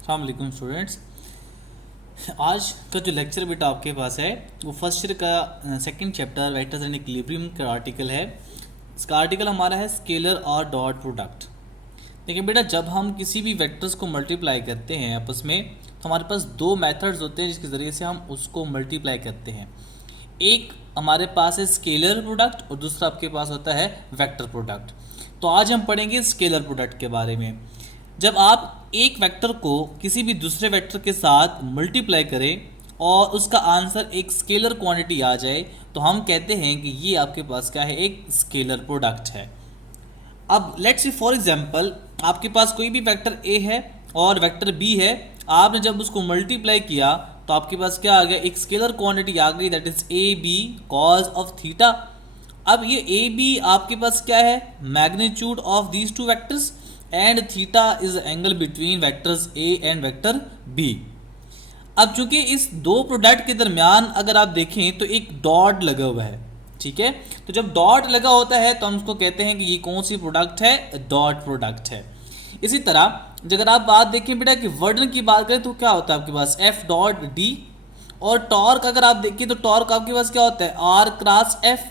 अस्सलाम वालेकुम स्टूडेंट्स। आज का जो लेक्चर बेटा आपके पास है वो फर्स्ट ईयर का second chapter vectors and equilibrium का आर्टिकल है। इसका आर्टिकल हमारा है स्केलर और डॉट प्रोडक्ट। देखिए बेटा, जब हम किसी भी वेक्टर्स को मल्टीप्लाई करते हैं आपस में तो हमारे पास दो मेथड्स होते हैं जिसके ज़रिए से हम उसको मल्टीप्लाई करते हैं। एक हमारे पास है स्केलर प्रोडक्ट और दूसरा आपके पास होता है वेक्टर प्रोडक्ट। तो आज हम पढ़ेंगे स्केलर प्रोडक्ट के बारे में। जब आप एक वेक्टर को किसी भी दूसरे वेक्टर के साथ मल्टीप्लाई करें और उसका आंसर एक स्केलर क्वांटिटी आ जाए तो हम कहते हैं कि ये आपके पास क्या है, एक स्केलर प्रोडक्ट है। अब लेट्स सी फॉर एग्जांपल, आपके पास कोई भी वेक्टर ए है और वेक्टर बी है। आपने जब उसको मल्टीप्लाई किया तो आपके पास क्या आ गया, एक स्केलर क्वांटिटी आ गई, that is A B cos of theta. अब ये ए बी आपके पास क्या है, magnitude of these two vectors, and theta is angle between vectors A and vector B. अब चूंकि इस दो प्रोडक्ट के दरमियान अगर आप देखें तो एक डॉट लगा हुआ है, ठीक है। तो जब डॉट लगा होता है तो हम उसको कहते हैं कि ये कौन सी प्रोडक्ट है, डॉट प्रोडक्ट है। इसी तरह अगर आप बात देखें बेटा कि वर्डन की बात करें तो क्या होता है आपके पास, एफ डॉट डी। और टॉर्क अगर आप देखें तो टॉर्क आपके पास क्या होता है, आर क्रॉस एफ।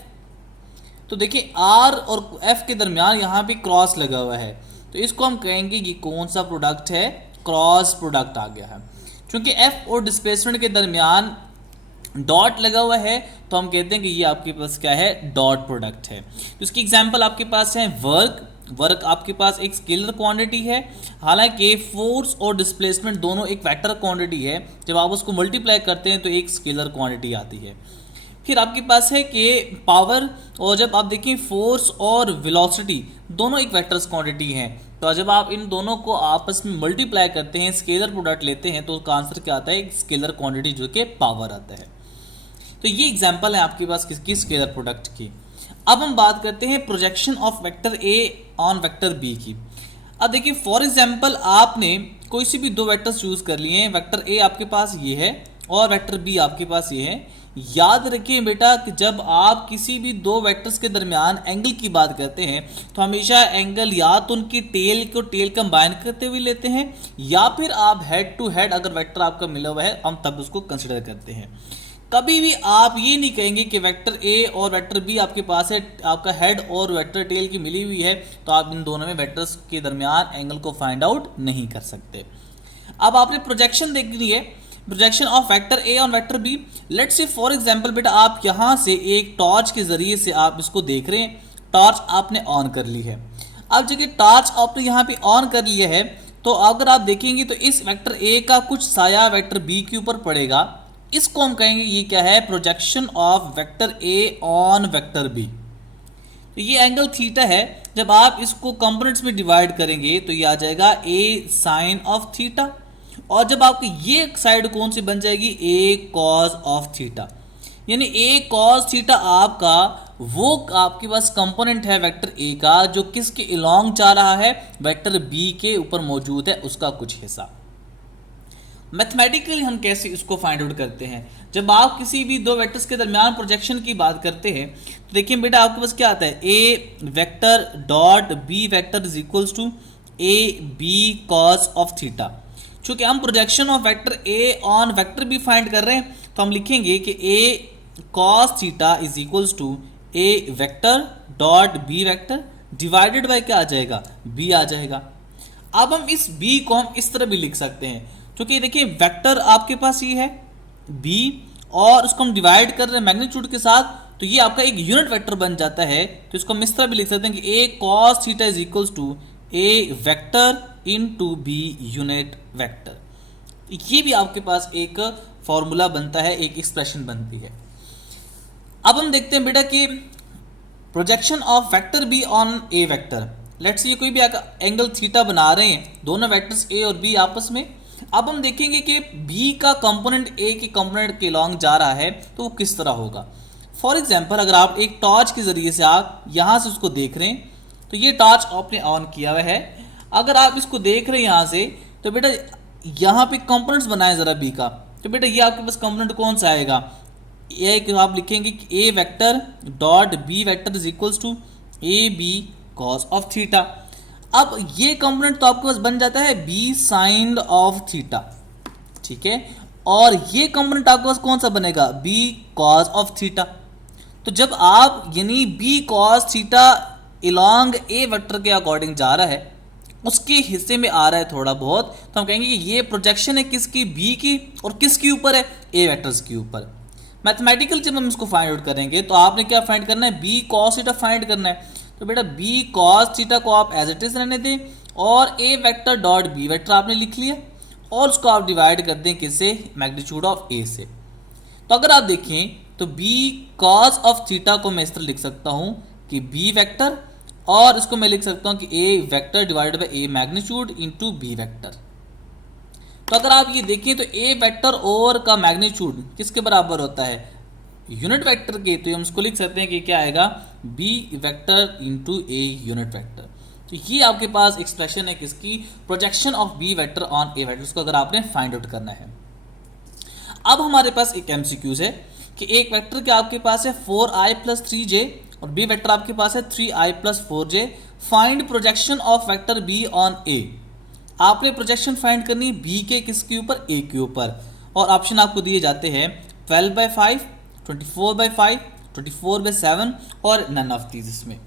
तो देखिए आर और एफ के दरमियान यहाँ पे क्रॉस लगा हुआ है, तो इसको हम कहेंगे ये कौन सा प्रोडक्ट है, क्रॉस प्रोडक्ट आ गया है। क्योंकि एफ और डिस्प्लेसमेंट के दरमियान डॉट लगा हुआ है तो हम कहते हैं कि ये आपके पास क्या है, डॉट प्रोडक्ट है। तो इसकी एग्जांपल आपके पास है वर्क। वर्क आपके पास एक स्केलर क्वांटिटी है, हालांकि फोर्स और डिस्प्लेसमेंट दोनों एक वेक्टर क्वांटिटी है। जब आप उसको मल्टीप्लाई करते हैं तो एक स्केलर क्वांटिटी आती है। फिर आपके पास है कि पावर, और जब आप देखिए फोर्स और वेलोसिटी दोनों एक वेक्टर्स क्वांटिटी हैं, तो जब आप इन दोनों को आपस में मल्टीप्लाई करते हैं, स्केलर प्रोडक्ट लेते हैं, तो उसका आंसर क्या आता है, एक स्केलर क्वांटिटी जो कि पावर आता है। तो ये एग्जांपल है आपके पास किसकी, स्केलर प्रोडक्ट की। अब हम बात करते हैं projection of vector A on vector B की। अब देखिए फॉर एग्जांपल, आपने कोई सी भी दो वेक्टर्स चूज कर लिए हैं, वेक्टर ए आपके पास ये है और वेक्टर बी आपके पास ये है। याद रखिए बेटा कि जब आप किसी भी दो वेक्टर्स के दरमियान एंगल की बात करते हैं तो हमेशा एंगल या तो उनकी टेल कंबाइन करते हुए लेते हैं, या फिर आप हेड टू हेड अगर वेक्टर आपका मिला हुआ है हम तब उसको कंसिडर करते हैं। कभी भी आप ये नहीं कहेंगे कि वेक्टर ए और वेक्टर बी आपके पास है, आपका हेड और वेक्टर टेल की मिली हुई है, तो आप इन दोनों में वेक्टर्स के दरमियान एंगल को फाइंड आउट नहीं कर सकते। अब आपने प्रोजेक्शन देखनी है, projection of vector A on vector B. Let's say for example बेटा, आप यहाँ से एक टॉर्च के जरिए से आप इसको देख रहे हैं, टॉर्च आपने ऑन कर ली है। अब जब टॉर्च आपने यहाँ पे ऑन कर लिया है तो अगर आप देखेंगे तो इस वेक्टर ए का कुछ साया वेक्टर बी के ऊपर पड़ेगा, इसको हम कहेंगे ये क्या है, projection of vector A on vector B. तो ये एंगल थीटा है। जब आप इसको कंपोनेंट्स में डिवाइड करेंगे तो ये आ जाएगा ए साइन ऑफ थीटा, और जब आपकी ये साइड कौन सी बन जाएगी, ए कॉस ऑफ थीटा। यानी ए कॉस थीटा आपका वो आपके पास कंपोनेंट है वेक्टर ए का जो किसके अलोंग जा रहा है, वेक्टर बी के ऊपर मौजूद है उसका कुछ हिस्सा। मैथमेटिकली हम कैसे इसको फाइंड आउट करते हैं, जब आप किसी भी दो वेक्टर्स के दरमियान प्रोजेक्शन की बात करते हैं तो देखिए बेटा आपके पास क्या आता है, A vector dot B vector is equals to A B cos of theta. चूंकि हम projection of vector A on vector B find कर रहे हैं तो हम लिखेंगे कि A cos theta is equals to A vector dot B vector divided by क्या आ जाएगा, बी आ जाएगा। अब हम इस बी को हम इस तरह भी लिख सकते हैं, क्योंकि देखिए वेक्टर आपके पास ये है बी और उसको हम डिवाइड कर रहे हैं मैग्नीट्यूड के साथ, तो ये आपका एक यूनिट वेक्टर बन जाता है। तो इसको हम इस तरह भी लिख सकते हैं कि A cos theta is equals to A vector into B unit vector. ये भी आपके पास एक फॉर्मूला बनता है, एक एक्सप्रेशन बनती है। अब हम देखते हैं बेटा कि projection of vector B on A vector. Let's ये कोई भी एंगल थीटा बना रहे हैं दोनों वेक्टर्स ए और बी आपस में। अब हम देखेंगे कि बी का कंपोनेंट ए के कंपोनेंट के लॉन्ग जा रहा है तो वो किस तरह होगा। फॉर एग्जांपल, अगर आप एक टॉर्च के जरिए से आप यहाँ से उसको देख रहे हैं तो ये टॉर्च आपने ऑन किया हुआ है। अगर आप इसको देख रहे हैं यहाँ से तो बेटा यहाँ पे कंपोनेंट्स बनाए जरा बी का, तो बेटा ये आपके पास कंपोनेंट कौन सा आएगा, ये आप लिखेंगे कि A vector dot B vector is equals to A B cos of theta. अब ये कंपोनेंट तो आपके पास बन जाता है बी साइन ऑफ थीटा, ठीक है, और ये कंपोनेंट आपके पास कौन सा बनेगा, बी कॉस ऑफ थीटा। तो जब आप यानी बी कॉस थीटा इलॉन्ग ए वेक्टर के अकॉर्डिंग जा रहा है, उसके हिस्से में आ रहा है थोड़ा बहुत, तो हम कहेंगे कि ये प्रोजेक्शन है किसकी, बी की, और किसके ऊपर है, ए वेक्टर्स के ऊपर। मैथमेटिकल जब हम इसको फाइंड आउट करेंगे तो आपने क्या फाइंड करना है, बी कॉस थीटा फाइंड करना है। तो बेटा बी कॉस थीटा को आप एज इट इज रहने दें और ए वेक्टर डॉट बी वेक्टर आपने लिख लिया और उसको आप डिवाइड कर दें किससे, मैग्नीट्यूड ऑफ ए से। तो अगर आप देखें तो बी कॉस ऑफ थीटा को मैं इस तरह लिख सकता हूं कि बी वेक्टर, और इसको मैं लिख सकता हूं कि A vector divided by A magnitude into B vector. तो अगर आप ये देखें तो ए वेक्टर और का मैग्नीट्यूड किसके बराबर होता है, यूनिट वेक्टर के, तो हम उसको लिख सकते हैं कि क्या आएगा, B vector into A unit vector. तो ये आपके पास एक्सप्रेशन है किसकी, projection of B vector on A vector, उसको अगर आपने फाइंड आउट करना है। अब हमारे पास एक एमसीक्यूज है कि एक वेक्टर के आपके पास है 4i + 3j और बी वेक्टर आपके पास है 3i + 4j। Find projection of vector B on A. आपने प्रोजेक्शन फाइंड करनी है बी के किसके ऊपर, ए के ऊपर, और ऑप्शन आपको दिए जाते हैं 12/5, 24/5, 24/7 और नन ऑफ दीज। इसमें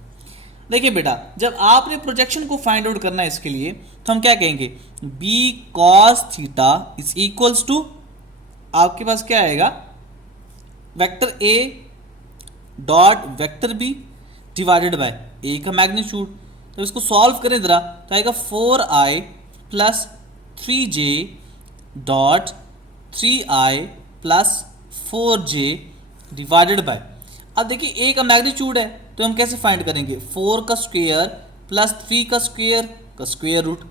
देखिए बेटा जब आपने प्रोजेक्शन को फाइंड आउट करना है इसके लिए तो हम क्या कहेंगे, B cos theta is equals to आपके पास क्या आएगा, vector A dot vector B divided by A का मैग्नीट्यूड। तो इसको सॉल्व करें जरा तो आएगा 4i + 3j dot 3i + 4j divided by, अब देखिए ए का मैग्नीट्यूड है तो हम कैसे फाइंड करेंगे, 4 का स्क्वायर प्लस 3 का स्क्वायर रूट।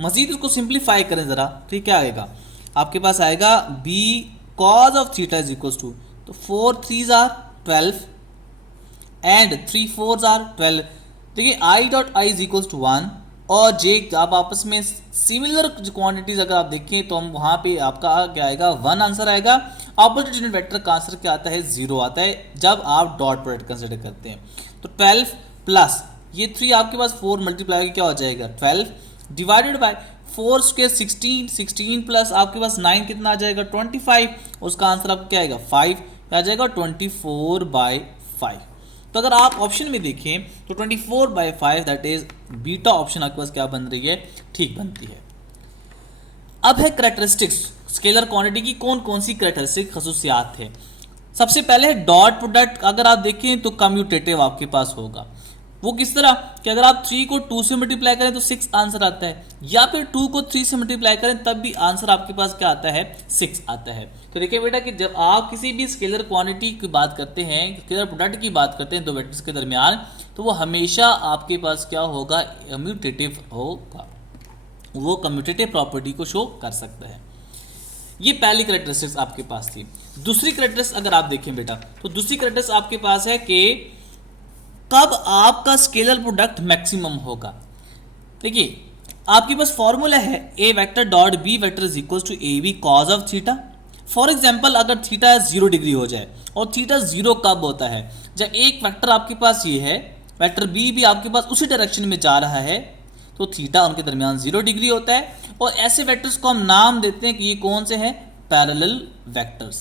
मजीद इसको सिंप्लीफाई करें जरा तो ये क्या आएगा, आपके पास आएगा B cos of theta is equals to, तो 4 3s are 12 and 3 4s are 12। देखिए i dot i is equals to 1 और j आप आपस में सिमिलर क्वांटिटीज अगर आप देखें तो हम वहां पे आपका क्या आएगा, 1 आंसर आएगा। ऑपोजिट यूनिट वेक्टर का आंसर क्या आता है, 0 आता है जब आप डॉट प्रोडक्ट कंसिडर करते हैं। तो 12 प्लस ये 3 आपके पास 4 मल्टीप्लाई क्या हो जाएगा 12 डिवाइडेड बाय 4 स्क्वायर 16, 16 प्लस आपके पास 9 कितना आ जाएगा 25, उसका आंसर आपको क्या आएगा 5 आ जाएगा 24/5। तो अगर आप ऑप्शन में देखें तो 24/5 दैट इज बीटा ऑप्शन आपके पास क्या बन रही है, ठीक बनती है। अब है कैरेक्टरिस्टिक्स, स्केलर क्वांटिटी की कौन कौन सी कैरेक्टरिस्टिक खसूसियात है। सबसे पहले है डॉट प्रोडक्ट, अगर आप देखें तो कम्यूटेटिव आपके पास होगा। वो किस तरह कि अगर आप 3 को 2 से मल्टीप्लाई करें तो 6 आंसर आता है, या फिर 2 को 3 से मल्टीप्लाई करें तब भी आंसर आपके पास क्या आता है 6 आता है। तो देखिए बेटा कि जब आप किसी भी स्केलर क्वांटिटी की बात करते हैं, स्केलर प्रोडक्ट की बात करते हैं दो वेक्टर्स के दरमियान, तो वो हमेशा आपके पास क्या होगा, कम्यूटेटिव होगा, वो कम्यूटेटिव प्रॉपर्टी को शो कर सकता है। ये पहली कैरेक्टरिस्टिक्स आपके पास थी। दूसरी कैरेक्टरिस्टिक्स अगर आप देखें बेटा तो दूसरी कैरेक्टरिस्टिक्स आपके पास है कि कब आपका स्केलर प्रोडक्ट मैक्सिमम होगा। देखिए आपके पास फॉर्मूला है A vector dot B vector is equal to A B cos of theta. For example अगर थीटा 0 डिग्री हो जाए, और थीटा 0 कब होता है, जब एक वेक्टर आपके पास ये है, वेक्टर बी भी आपके पास उसी डायरेक्शन में जा रहा है, तो थीटा उनके दरमियान 0 डिग्री होता है। और ऐसे वेक्टर्स को हम नाम देते हैं कि ये कौन से हैं, parallel vectors.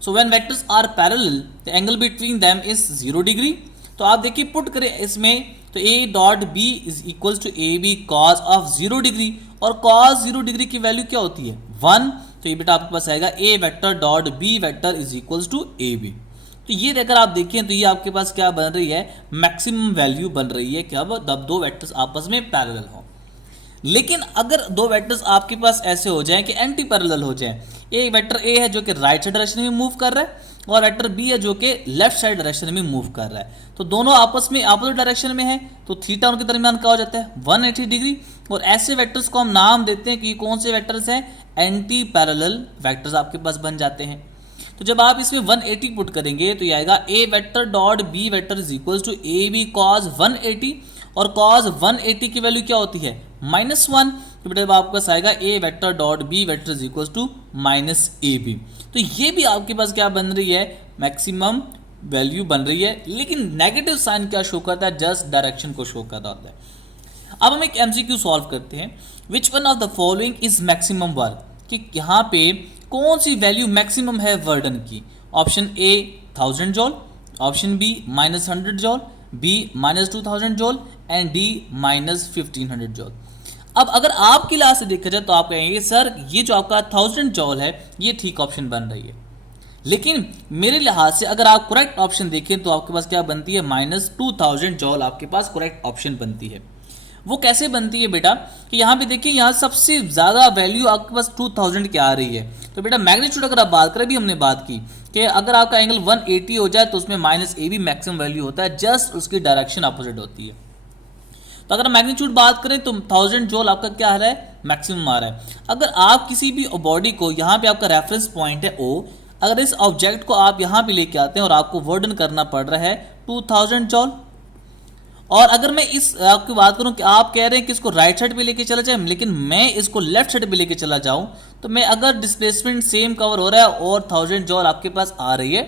So when vectors are parallel the angle between them is 0 degree. तो आप देखिए पुट करें इसमें तो A dot B is equal to A B cos of 0 degree, और कॉज 0 डिग्री की वैल्यू क्या होती है 1। तो ये बेटा आपके पास आएगा A vector dot B vector is equal to A B. तो ये अगर आप देखें तो ये आपके पास क्या बन रही है, मैक्सिमम वैल्यू बन रही है कि अब दो वेक्टर्स आपस में पैरेलल हो। लेकिन अगर दो वेक्टर्स आपके पास ऐसे हो जाएं कि एंटी पैरेलल हो जाएं, एक वेक्टर ए है जो कि राइट साइड डायरेक्शन में मूव कर रहा है और वेक्टर बी है जो कि लेफ्ट साइड डायरेक्शन में मूव कर रहा है, तो दोनों आपस में अपोजिट डायरेक्शन में है, तो थीटा उनके दरमियान क्या हो जाता है 180 डिग्री। और ऐसे वेक्टर्स को हम नाम देते हैं कि कौन से वेक्टर्स हैं, एंटी पैरेलल वेक्टर्स आपके पास बन जाते हैं। तो जब आप इसमें 180 पुट करेंगे तो ये आएगा A vector dot B vector is equal to A B cos 180, और कॉज 180 की वैल्यू क्या होती है -1। तो बेटा आपके पास आएगा A vector dot B vector is equal to -ab। तो ये भी आपके पास क्या बन रही है, मैक्सिमम वैल्यू बन रही है, लेकिन नेगेटिव साइन क्या शो करता है, जस्ट डायरेक्शन को शो करता होता है। अब हम एक एमसीक्यू सॉल्व करते हैं। Which one of the following is maximum work, कि यहाँ पे कौन सी वैल्यू मैक्सिमम है वर्डन की। Option A 1000 joule, option B -100 joule, B -2000 joule and D -1500 joule. अब अगर आपकी लास्ट से देखा जाए तो आप कहेंगे सर ये जो आपका 1000 जॉल है ये ठीक ऑप्शन बन रही है, लेकिन मेरे लिहाज से अगर आप करेक्ट ऑप्शन देखें तो आपके पास क्या बनती है, -2000 जॉल आपके पास करेक्ट ऑप्शन बनती है। वो कैसे बनती है बेटा, कि यहाँ पे देखिए यहाँ सबसे ज़्यादा वैल्यू आपके पास 2000 की आ रही है। तो बेटा मैग्नीट्यूड अगर आप बात करें, भी हमने बात की कि अगर आपका एंगल 180 हो जाए तो उसमें -a भी मैक्सिमम वैल्यू होता है, जस्ट उसकी डायरेक्शन अपोजिट होती है। तो अगर मैग्नीट्यूड बात करें तो 1000 जॉल आपका क्या आ रहा है, मैक्सिमम आ रहा है। अगर आप किसी भी बॉडी को, यहाँ पे आपका रेफरेंस पॉइंट है O, अगर इस ऑब्जेक्ट को आप यहाँ पे लेके आते हैं और आपको वर्डन करना पड़ रहा है 2000 जॉल, और अगर मैं इस आपकी बात करूं कि आप कह रहे हैं कि इसको राइट साइड पे लेके चला जाए, लेकिन मैं इसको लेफ्ट साइड पे लेके चला जाऊं, तो मैं अगर डिस्प्लेसमेंट सेम कवर हो रहा है और 1000 जॉल आपके पास आ रही है,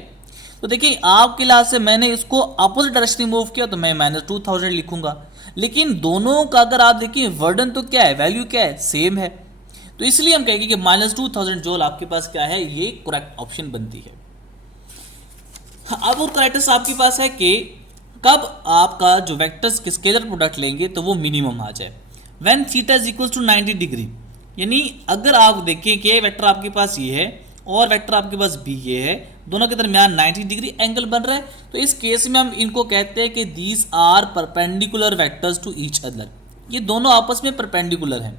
तो देखिए आपके लिहाज से मैंने इसको अपोजिट डायरेक्शन में मूव किया तो मैं -2000 लिखूंगा, लेकिन दोनों का अगर आप देखिए वर्डन तो क्या है, वैल्यू क्या है, सेम है। तो इसलिए हम कहेंगे कि -2000 जॉल आपके पास क्या है, ये करेक्ट ऑप्शन बनती है। अब वो करेक्टनेस आपके पास है कि कब आपका जो वेक्टर्स के स्केलर प्रोडक्ट लेंगे तो वो मिनिमम आ जाए, when theta is equal to 90 degree. यानी अगर आप देखें कि वेक्टर आपके पास ये है और वेक्टर आपके पास बी ये है, दोनों के दरमियान 90 डिग्री एंगल बन रहा है, तो इस केस में हम इनको कहते हैं कि these are perpendicular vectors to each other, ये दोनों आपस में परपेंडिकुलर हैं।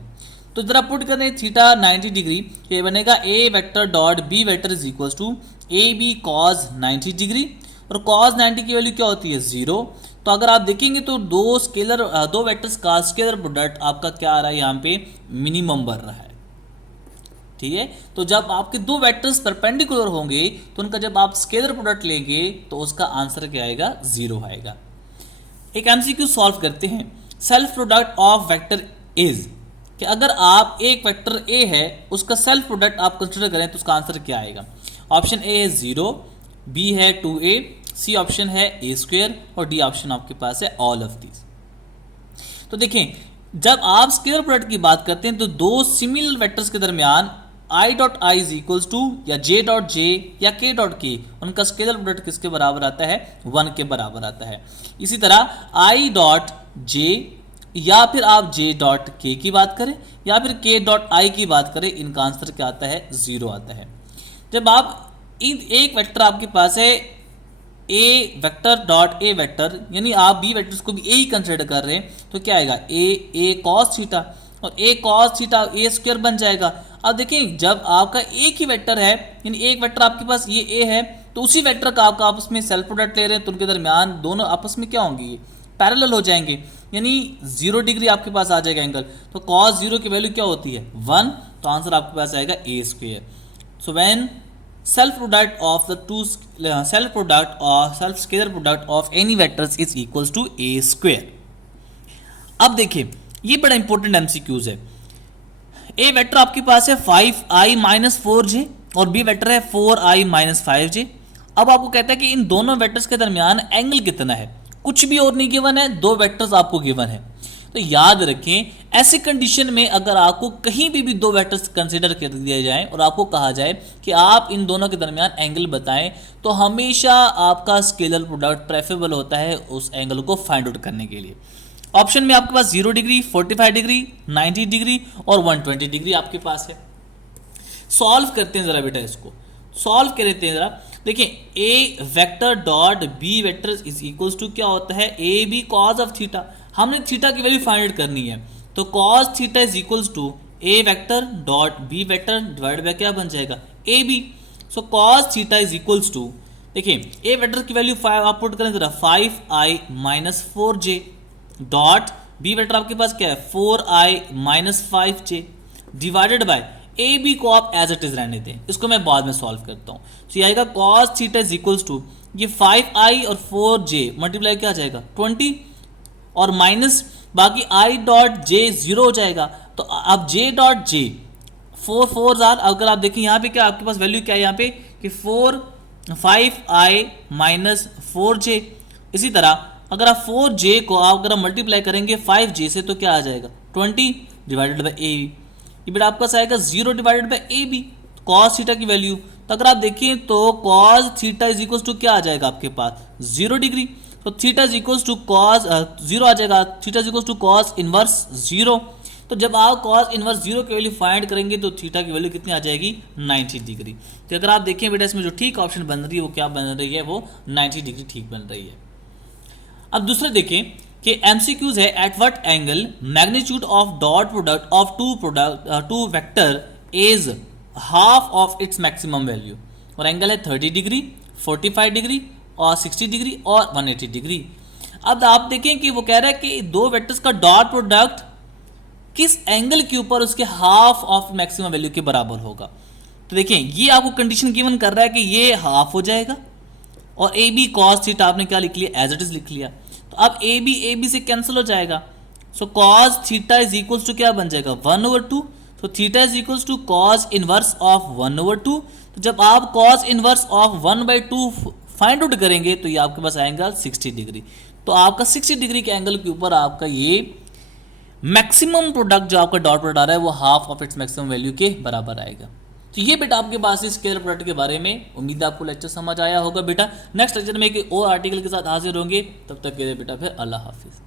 तो जरा पुट करें थीटा 90 डिग्री, ये बनेगा A vector dot B vector is equal to A B cos 90 degree, और cos 90 की वैल्यू क्या होती है, 0। तो अगर आप देखेंगे तो दो वेक्टर्स का स्केलर प्रोडक्ट आपका क्या आ रहा है, यहाँ पे मिनिमम बन रहा है। ठीक है, तो जब आपके दो वेक्टर्स परपेंडिकुलर होंगे तो उनका जब आप स्केलर प्रोडक्ट लेंगे तो उसका आंसर क्या आएगा, 0 आएगा। एक एमसीक्यू सॉल्व करते हैं। Self product of vector is, कि अगर आप एक वेक्टर ए है उसका सेल्फ प्रोडक्ट आप कंसिडर करें तो उसका आंसर क्या आएगा। ऑप्शन ए है 0, बी है 2a, सी ऑप्शन है a² और डी ऑप्शन आपके पास है ऑल ऑफ दीज। तो देखें जब आप स्केलर प्रोडक्ट की बात करते हैं तो दो सिमिलर वेक्टर्स के दरमियान i dot I is equals to या j डॉट जे या k डॉट के, उनका स्केलर प्रोडक्ट किसके बराबर आता है, 1 के बराबर आता है। इसी तरह i डॉट जे या फिर आप j डॉट के की बात करें या फिर k डॉट आई की बात करें, इनका आंसर क्या आता है, 0 आता है। जब आप एक वेक्टर आपके पास है A vector dot A vector, यानी आप बी वेक्टर्स को भी ए ही कंसिडर कर रहे हैं, तो क्या आएगा, ए कॉस थीटा, और ए कॉस थीटा a² बन जाएगा। अब देखिए जब आपका एक ही वेक्टर है, यानी एक वेक्टर आपके पास ये ए है, तो उसी वेक्टर का आपका आपस में सेल्फ प्रोडक्ट ले रहे हैं, तो उनके दरमियान दोनों आपस में क्या होंगे, पैरेलल हो जाएंगे, यानी 0 डिग्री आपके पास आ जाएगा एंगल। तो cos 0 की वैल्यू क्या होती है, 1, तो आंसर आपके पास आएगा a²। So when self product of the two self scalar product of any vectors is equals to a²। अब देखिए ये बड़ा इंपॉर्टेंट एमसीक्यूज है। ए वेक्टर आपके पास है 5i-4j और बी वेक्टर है 4i-5j। अब आपको कहता है कि इन दोनों वेक्टर्स के दरमियान एंगल कितना है, कुछ भी और नहीं गिवन है, दो वेक्टर्स आपको गिवन है। तो याद रखें ऐसी कंडीशन में अगर आपको कहीं भी दो वेक्टर्स कंसीडर कर दिए जाएं और आपको कहा जाए कि आप इन दोनों के दरमियान एंगल बताएं, तो हमेशा आपका स्केलर प्रोडक्ट प्रेफरेबल होता है उस एंगल को फाइंड आउट करने के लिए। ऑप्शन में आपके पास 0 डिग्री, 45 डिग्री, 90 डिग्री और 120 डिग्री आपके पास है। सॉल्व करते हैं जरा बेटा, इसको सॉल्व कर लेते हैं जरा। देखिए A vector dot B vector is equals to क्या होता है, A B cos of theta. हमने थीटा की वैल्यू फाइंड आउट करनी है, तो cos theta is equals to A vector dot B vector divide by क्या बन जाएगा, A B. So cos theta is equals to, देखिए ए वेक्टर की वैल्यू 5 आप पुट करें जरा, 5i-4j डॉट बी वेक्टर आपके पास क्या है, 4i-5j divided by A B को आप एज इट इज रहने दें, इसको मैं बाद में सॉल्व करता हूँ। तो ये आएगा cos theta is equals to ये 5i और 4j मल्टीप्लाई क्या आ जाएगा 20 और माइनस बाकी i डॉट जे 0 हो जाएगा। तो अब j डॉट जे 4 अगर आप देखें यहाँ पे क्या आपके पास वैल्यू क्या है यहाँ पे कि 5i-4j। इसी तरह अगर आप 4j को आप अगर मल्टीप्लाई करेंगे 5j से तो क्या आ जाएगा 20 डिवाइडेड बाई ए बी, ये बेटा आपका आएगा 0 divided by A B, cos theta की वैल्यू। तो अगर आप देखिए तो cos theta is equal to क्या आ जाएगा आपके पास 0 डिग्री, तो theta is equal to cos 0 आ जाएगा, theta is equal to cos inverse 0। तो जब आप कॉस इनवर्स 0 की वैल्यू फाइंड करेंगे तो थीटा की वैल्यू कितनी आ जाएगी 90 डिग्री। तो अगर आप देखें बेटा इसमें जो ठीक ऑप्शन बन रही है वो क्या बन रही है, वो 90 डिग्री ठीक बन रही है। अब दूसरे देखें कि एमसीक्यूज है, at what angle magnitude of dot product of two vector is half of its maximum value, और एंगल है 30 डिग्री 45 डिग्री और 60 डिग्री और 180 डिग्री। अब आप देखें कि वो कह रहा है कि दो वेक्टर्स का डॉट प्रोडक्ट किस एंगल के ऊपर उसके हाफ ऑफ मैक्सिमम वैल्यू के बराबर होगा। तो देखिए ये आपको कंडीशन गिवन कर रहा है कि ये हाफ हो जाएगा और ए बी कॉस थीटा आपने क्या लिख लिया एज इट इज लिख लिया। तो अब ए बी से कैंसिल हो जाएगा, so cos theta is equals to क्या बन जाएगा 1/2, तो theta is equals to cos inverse of 1/2। तो जब आप cos inverse of 1/2 find out करेंगे तो ये आपके पास आएगा 60 डिग्री। तो आपका 60 डिग्री के एंगल के ऊपर आपका ये मैक्सिमम प्रोडक्ट जो आपका डॉट प्रोडक्ट आ रहा है वो half of its maximum value के बराबर आएगा। तो ये बेटा आपके पास इस स्केलर प्रोडक्ट के बारे में, उम्मीद है आपको लेक्चर समझ आया होगा बेटा। नेक्स्ट लेक्चर में एक और आर्टिकल के साथ हाजिर होंगे, तब तक के लिए बेटा फिर अल्लाह हाफिज़।